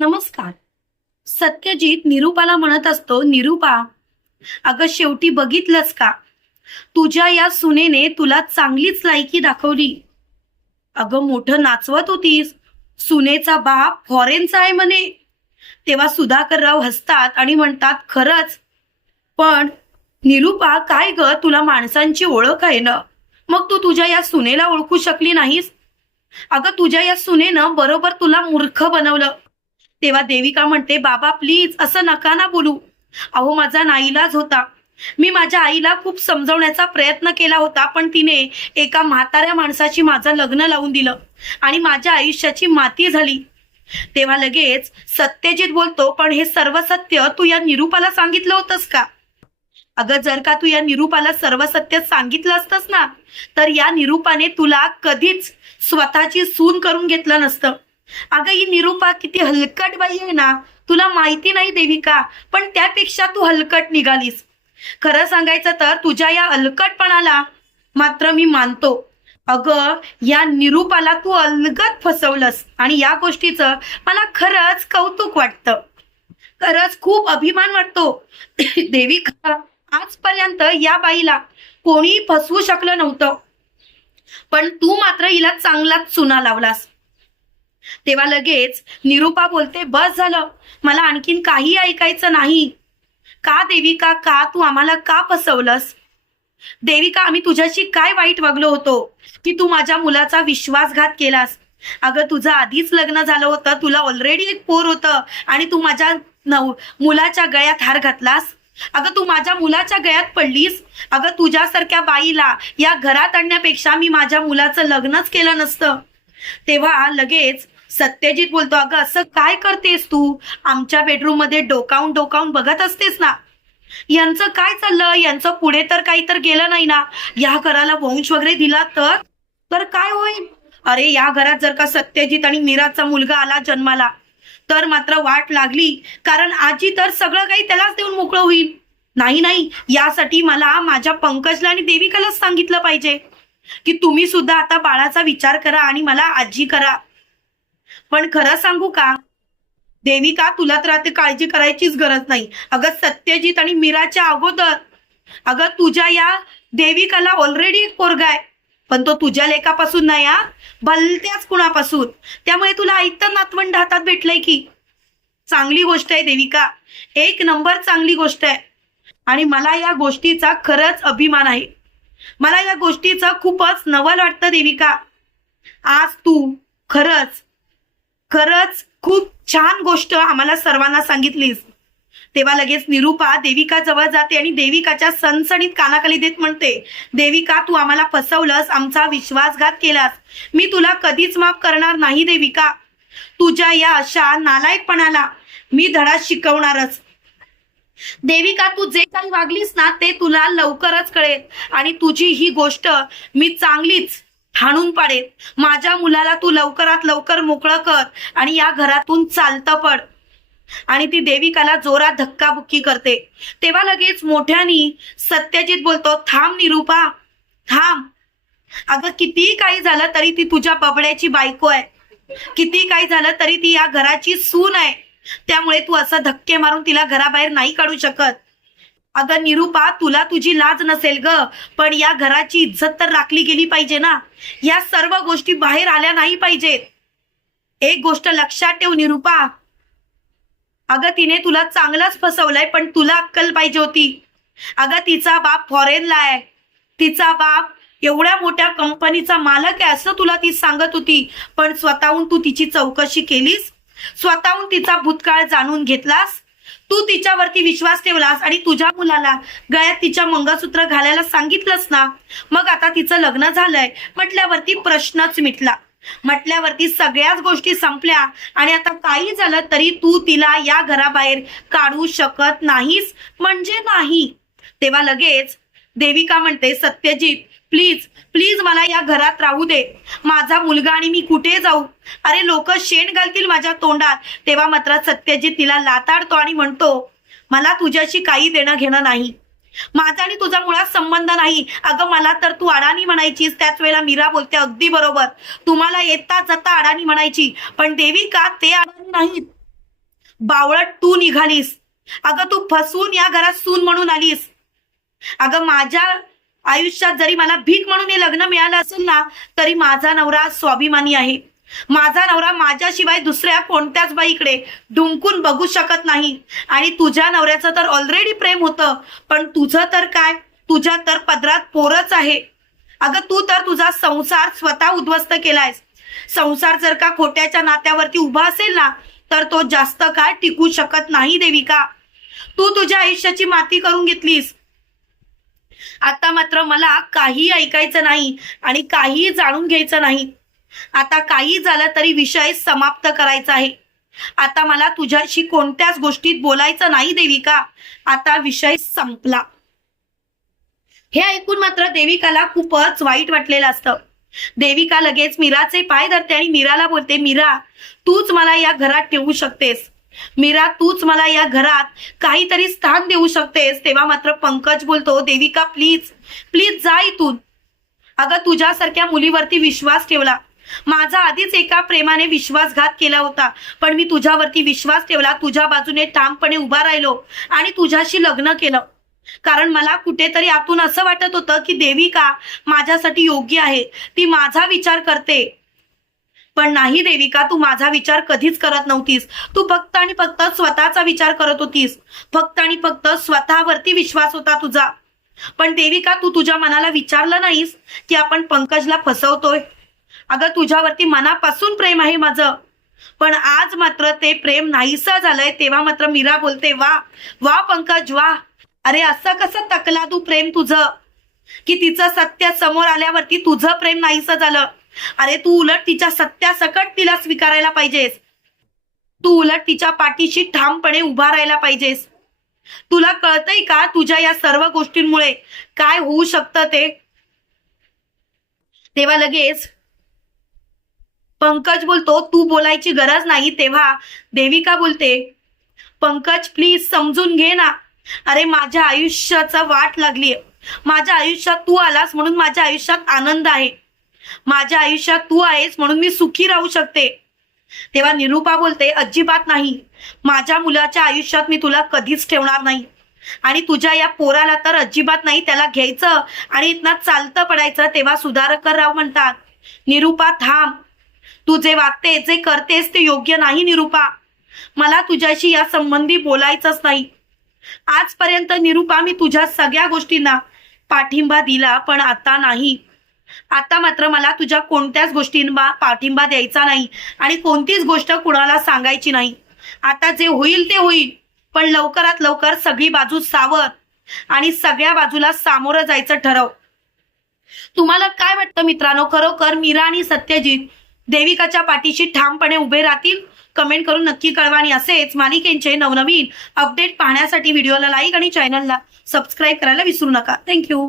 नमस्कार. सत्यजित निरूपाला म्हणत असतो निरूपा अगं शेवटी बघितलंच का? तुझ्या या सुनेने तुला चांगलीच लायकी दाखवली. अगं मोठं नाचवत होतीस. सुनेचा बाप फॉरेनचा आहे म्हणे. तेव्हा सुधाकरराव हसतात आणि म्हणतात खरंच. पण निरूपा काय ग? तुला माणसांची ओळख आहे ना? मग तू तुझ्या या सुनेला ओळखू शकली नाहीस? अगं तुझ्या या सुनेनं बरोबर तुला मूर्ख बनवलं. तेव्हा देविका म्हणते बाबा प्लीज असं नका ना बोलू. अहो माझा नाईलाज होता. मी माझ्या आईला खूप समजवण्याचा प्रयत्न केला होता पण तिने एका म्हाताऱ्या माणसाची माझं लग्न लावून दिलं आणि माझ्या आयुष्याची माती झाली. तेव्हा लगेच सत्यजित बोलतो पण हे सर्व सत्य तू या निरूपाला सांगितलं होतंस का? अगं जर का तू या निरूपाला सर्व सत्य सांगितलं असतंस ना तर या निरूपाने तुला कधीच स्वतःची सून करून घेतलं नसतं. अगं ही निरूपा किती हलकट बाई आहे ना. तुला माहिती नाही देविका पण त्यापेक्षा तू हलकट निघालीस. खरं सांगायचं तर तुझ्या या अलकटपणाला मात्र मी मानतो. अगं या निरूपाला तू अलगत फसवलंस आणि या गोष्टीचं मला खरंच कौतुक वाटतं. खरंच खूप अभिमान वाटतो. देविका आजपर्यंत या बाईला कोणी फसवू शकलं नव्हतं. पण तू मात्र हिला चांगलाच चुना लावलास. तेव्हा लगेच निरूपा बोलते बस झालं. मला आणखीन काही ऐकायचं नाही. का देविका का तू आम्हाला का फसवलंस? देविका आम्ही तुझ्याशी काय वाईट वागलो होतो? की तू माझ्या मुलाचा विश्वासघात केलास? अगं तुझं आधीच लग्न झालं होतं. तुला ऑलरेडी एक पोर होतं. आणि तू माझ्या मुलाच्या गळ्यात हार घातलास? अगं तू माझ्या मुलाच्या गळ्यात पडलीस? अगं तुझ्यासारख्या बाईला या घरात आणण्यापेक्षा मी माझ्या मुलाचं लग्नच केलं नसतं. तेव्हा लगेच सत्यजित बोलतो अगं असं काय करतेस तू? आमच्या बेडरूममध्ये डोकावून डोकावून बघत असतेस ना. यांचं काय चाललं? यांचं पुढे तर काही तर गेलं नाही ना? या घराला वंश वगैरे दिला तर? तर काय होईल? अरे या घरात जर का सत्यजित आणि मीराचा मुलगा आला जन्माला तर मात्र वाट लागली. कारण आजी तर सगळं काही त्यालाच देऊन मोकळं होईल. नाही नाही. यासाठी मला माझ्या पंकजला आणि देविकालाच सांगितलं पाहिजे. की तुम्ही सुद्धा आता बाळाचा विचार करा आणि मला आजी करा. पण खरं सांगू का? देविका तुला तर आता काळजी करायचीच गरज नाही. अगं सत्यजित आणि मीराच्या अगोदर अगं तुझ्या या देविकाला ऑलरेडी एक पोरगा आहे. पण तो तुझ्या लेखापासून नाही हा? भलत्याच कुणापासून? त्यामुळे तुला ऐकतं नातवंड हातात भेटलंय की. चांगली गोष्ट आहे देविका. एक नंबर चांगली गोष्ट आहे. आणि मला या गोष्टीचा खरंच अभिमान आहे. मला या गोष्टीचं खूपच नवल वाटतं देविका. आज तू खरंच खरंच खूप छान गोष्ट आम्हाला सर्वांना सांगितलीस. तेव्हा लगेच निरूपा देविका जवळ जाते आणि देविकाच्या सणसणीत कानाखाली देत म्हणते देविका तू आम्हाला फसवलंस आमचा विश्वासघात केलास. मी तुला कधीच माफ करणार नाही देविका. तुझ्या या अशा नालायकपणाला मी धडा शिकवणारच. देविका तू जे काही वागलीस ना ते तुला लवकरच कळेल. आणि तुझी ही गोष्ट मी चांगलीच हाणून पाडेल. माझ्या मुलाला तू लवकरात लवकर मोकळं कर आणि या घरातून चालतं पड. आणि ती देविकाला जोरात धक्काबुक्की करते. तेव्हा लगेच मोठ्यानी सत्यजित बोलतो थांब निरूपा थांब. अगं कितीही काही झालं तरी ती तुझ्या बबड्याची बायको आहे. किती काही झालं तरी ती या घराची सून आहे. त्यामुळे तू असं धक्के मारून तिला घराबाहेर नाही काढू शकत. अगं निरूपा तुला तुझी लाज नसेल ग पण या घराची इज्जत तर राखली गेली पाहिजे ना. या सर्व गोष्टी बाहेर आल्या नाही पाहिजेत. एक गोष्ट लक्षात ठेव निरूपा. अगं तिने तुला चांगलंच फसवलंय पण तुला अक्कल पाहिजे होती. अगं तिचा बाप फॉरेनला आहे. तिचा बाप एवढ्या मोठ्या कंपनीचा मालक आहे असं तुला ती सांगत होती. पण स्वतःहून तू तिची चौकशी केलीस? स्वतःहून तिचा भूतकाळ जाणून घेतलास? तू तिच्यावरती विश्वास ठेवलास आणि तुझ्या मुलाला गळ्यात तिच्या मंगळसूत्र घालायला सांगितलंस ना? मग आता तिचं लग्न झालंय. म्हटल्यावरती प्रश्नच मिटला. म्हटल्यावरती सगळ्याच गोष्टी संपल्या. आणि आता काही झालं तरी तू तिला या घराबाहेर काढू शकत नाहीस. म्हणजे नाही. तेव्हा लगेच देविका म्हणते सत्यजित प्लीज प्लीज मला या घरात राहू दे. माझा मुलगा आणि मी कुठे जाऊ? अरे लोक शेण घालतील माझ्या तोंडात. तेव्हा मात्र सत्यजित तिला लाताडतो आणि म्हणतो मला तुझ्याशी काही देणं घेणं नाही. माझा आणि तुझा मुळात संबंध नाही. अगं मला तर तू अडाणी म्हणायचीस. त्याच वेळेला मीरा बोलते अगदी बरोबर. तुम्हाला येता जाता अडाणी म्हणायची. पण देवी का ते अडाणी नाहीत? बावळट तू निघालीस. अगं तू फसून या घरात सून म्हणून आलीस. अगं माझ्या आयुष्यात जरी मला भीक म्हणून हे लग्न मिळालं असेल ना तरी माझा नवरा स्वाभिमानी आहे. माझा नवरा माझ्याशिवाय दुसऱ्या कोणत्याच बाईकडे डुंकून बघू शकत नाही. आणि तुझ्या नवऱ्याचं तर ऑलरेडी प्रेम होतं. पण तुझं तर काय? तुझ्या तर पदरात पोरच आहे. अगं तू तर तुझा संसार स्वतः उद्ध्वस्त केलायस. संसार जर का खोट्याच्या नात्यावरती उभा असेल ना तर तो जास्त काळ टिकू शकत नाही देविका. तू तुझ्या आयुष्याची माती करून घेतलीस. आता मात्र मला काही ऐकायचं नाही आणि काही जाणून घ्यायचं नाही. आता काही झालं तरी विषय समाप्त करायचा आहे. आता मला तुझ्याशी कोणत्याच गोष्टीत बोलायचं नाही देविका. आता विषय संपला. हे ऐकून मात्र देविकाला खूपच वाईट वाटलेलं असतं. देविका लगेच मीराचे पाय धरते आणि मीराला बोलते मीरा तूच मला या घरात ठेवू शकतेस. मीरा तूच मला या घरात काहीतरी स्थान देऊ शकतेस. तेव्हा मात्र पंकज बोलतो देविका प्लीज प्लीज जा इथून. अगं तुझ्यासारख्या मुलीवरती विश्वास ठेवला. माझा आधीच एका प्रेमाने विश्वासघात केला होता पण मी तुझ्यावरती विश्वास ठेवला तुझ्या बाजूने ठामपणे उभा राहिलो आणि तुझ्याशी लग्न केलं. कारण मला कुठेतरी आतून असं वाटत होतं की देविका माझ्यासाठी योग्य आहे. ती माझा विचार करते. पण नाही देविका तू माझा विचार कधीच करत नव्हतीस. तू फक्त आणि फक्त स्वतःचा विचार करत होतीस. फक्त आणि फक्त स्वतःवरती विश्वास होता तुझा. पण देविका तू तुझ्या मनाला विचारलं नाहीस की आपण पंकजला फसवतोय? अगं तुझ्यावरती मनापासून प्रेम आहे माझं. पण आज मात्र ते प्रेम नाहीसं झालंय तेव्हा मात्र मीरा बोलते वा वा पंकज वा. अरे असं कसं तकला तू प्रेम तुझं? की तिचं सत्य समोर आल्यावरती तुझं प्रेम नाहीसं झालं. अरे तू उलट तिच्या सत्यासकट तिला स्वीकारायला पाहिजेस. तू उलट तिच्या पाठीशी ठामपणे उभा राहायला पाहिजेस. तुला कळतंय का तुझ्या या सर्व गोष्टींमुळे काय होऊ शकतं ते? तेव्हा लगेच पंकज बोलतो तू बोलायची गरज नाही. तेव्हा देविका बोलते पंकज प्लीज समजून घे ना. अरे माझ्या आयुष्याचा वाट लागली माझ्या आयुष्यात तू आलास म्हणून माझ्या आयुष्यात आनंद आहे. माझ्या आयुष्यात तू आहेस म्हणून मी सुखी राहू शकते. तेव्हा निरूपा बोलते अजिबात नाही. माझ्या मुलाच्या आयुष्यात मी तुला कधीच ठेवणार नाही. आणि तुझ्या या पोराला तर अजिबात नाही त्याला घ्यायचं आणि इथनं चालतं पडायचं तेव्हा सुधारकर राव म्हणतात निरूपा थांब. तू जे वागते जे करतेस ते योग्य नाही निरूपा. मला तुझ्याशी या संबंधी बोलायचंच नाही. आजपर्यंत निरूपा मी तुझ्या सगळ्या गोष्टींना पाठिंबा दिला पण आता नाही. आता मात्र मला तुझ्या कोणत्याच गोष्टींना पाठिंबा द्यायचा नाही आणि कोणतीच गोष्ट कुणाला सांगायची नाही. आता जे होईल ते होईल पण लवकरात लवकर सगळी बाजू सावर आणि सगळ्या बाजूला सामोरं जायचं ठरव. तुम्हाला काय वाटतं मित्रांनो? खरोखर मीरा आणि सत्यजित देविकाच्या पाठीशी ठामपणे उभे राहतील? कमेंट करून नक्की कळवा आणि असेच मालिकेंचे नवनवीन अपडेट पाहण्यासाठी व्हिडिओला लाईक आणि चॅनलला सबस्क्राईब करायला विसरू नका. थँक्यू.